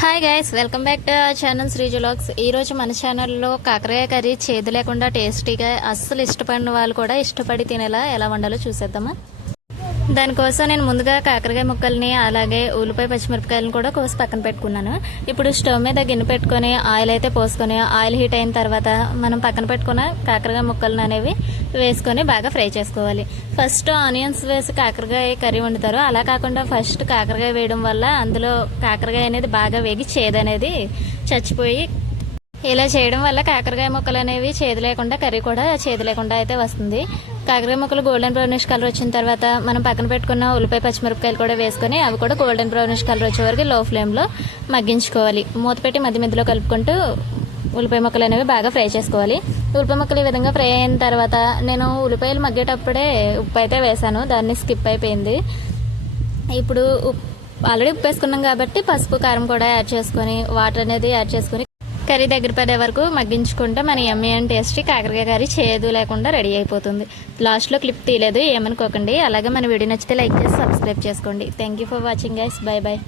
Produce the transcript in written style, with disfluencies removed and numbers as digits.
Hi guys, welcome back to our channel Sreeju vlogs. ఈరోజు మన ఛానల్లో కాకరకాయ కర్రీ చేదు లేకుండా టేస్టీగా అస్సలు ఇష్టపడిన వాళ్ళు కూడా ఇష్టపడి తినేలా ఎలా వండాలో చూసేద్దామా. దానికోసం నేను ముందుగా కాకరకాయ ముక్కల్ని అలాగే ఉల్లిపాయ పచ్చిమిరపకాయలను కూడా కోసి పక్కన పెట్టుకున్నాను. ఇప్పుడు స్టవ్ మీద గిన్నె పెట్టుకొని ఆయిల్ అయితే పోసుకొని ఆయిల్ హీట్ అయిన తర్వాత మనం పక్కన పెట్టుకున్న కాకరకాయ ముక్కలను అనేవి వేసుకొని బాగా ఫ్రై చేసుకోవాలి. ఫస్ట్ ఆనియన్స్ వేసి కాకరకాయ కర్రీ వండుతారు, అలా కాకుండా ఫస్ట్ కాకరకాయ వేయడం వల్ల అందులో కాకరకాయ అనేది బాగా వేగి చేదు అనేది చచ్చిపోయి, ఇలా చేయడం వల్ల కాకరకాయ ముక్కలు అనేవి చేదు లేకుండా కర్రీ కూడా చేదు లేకుండా అయితే వస్తుంది. కాకరకాయ ముక్కలు గోల్డెన్ బ్రౌనిష్ కలర్ వచ్చిన తర్వాత మనం పక్కన పెట్టుకున్న ఉల్లిపాయ పచ్చిమిరపకాయలు కూడా వేసుకొని అవి కూడా గోల్డెన్ బ్రౌనిష్ కలర్ వచ్చే వరకు లో ఫ్లేమ్లో మగ్గించుకోవాలి. మూత పెట్టి మధ్య మధ్యలో కలుపుకుంటూ ఉల్లిపాయ ముక్కలు అనేవి బాగా ఫ్రై చేసుకోవాలి. ఉల్లిపాయ ముక్కలు ఈ విధంగా ఫ్రై అయిన తర్వాత నేను ఉల్లిపాయలు మగ్గేటప్పుడే ఉప్పు అయితే వేసాను, దాన్ని స్కిప్ అయిపోయింది. ఇప్పుడు ఆల్రెడీ ఉప్పు వేసుకున్నాం కాబట్టి పసుపు కారం కూడా యాడ్ చేసుకొని వాటర్ అనేది యాడ్ చేసుకొని కర్రీ దగ్గర పడే వరకు మగ్గించుకుంటే మన యమ్మీ అండ్ టేస్టీ కాకరకాయ కర్రీ చేదు లేకుండా రెడీ అయిపోతుంది. లాస్ట్లో క్లిప్ తీయలేదు, ఏమనుకోకండి. అలాగే మన వీడియో నచ్చితే లైక్ చేసి సబ్స్క్రైబ్ చేసుకోండి. Thank you for watching guys, by by.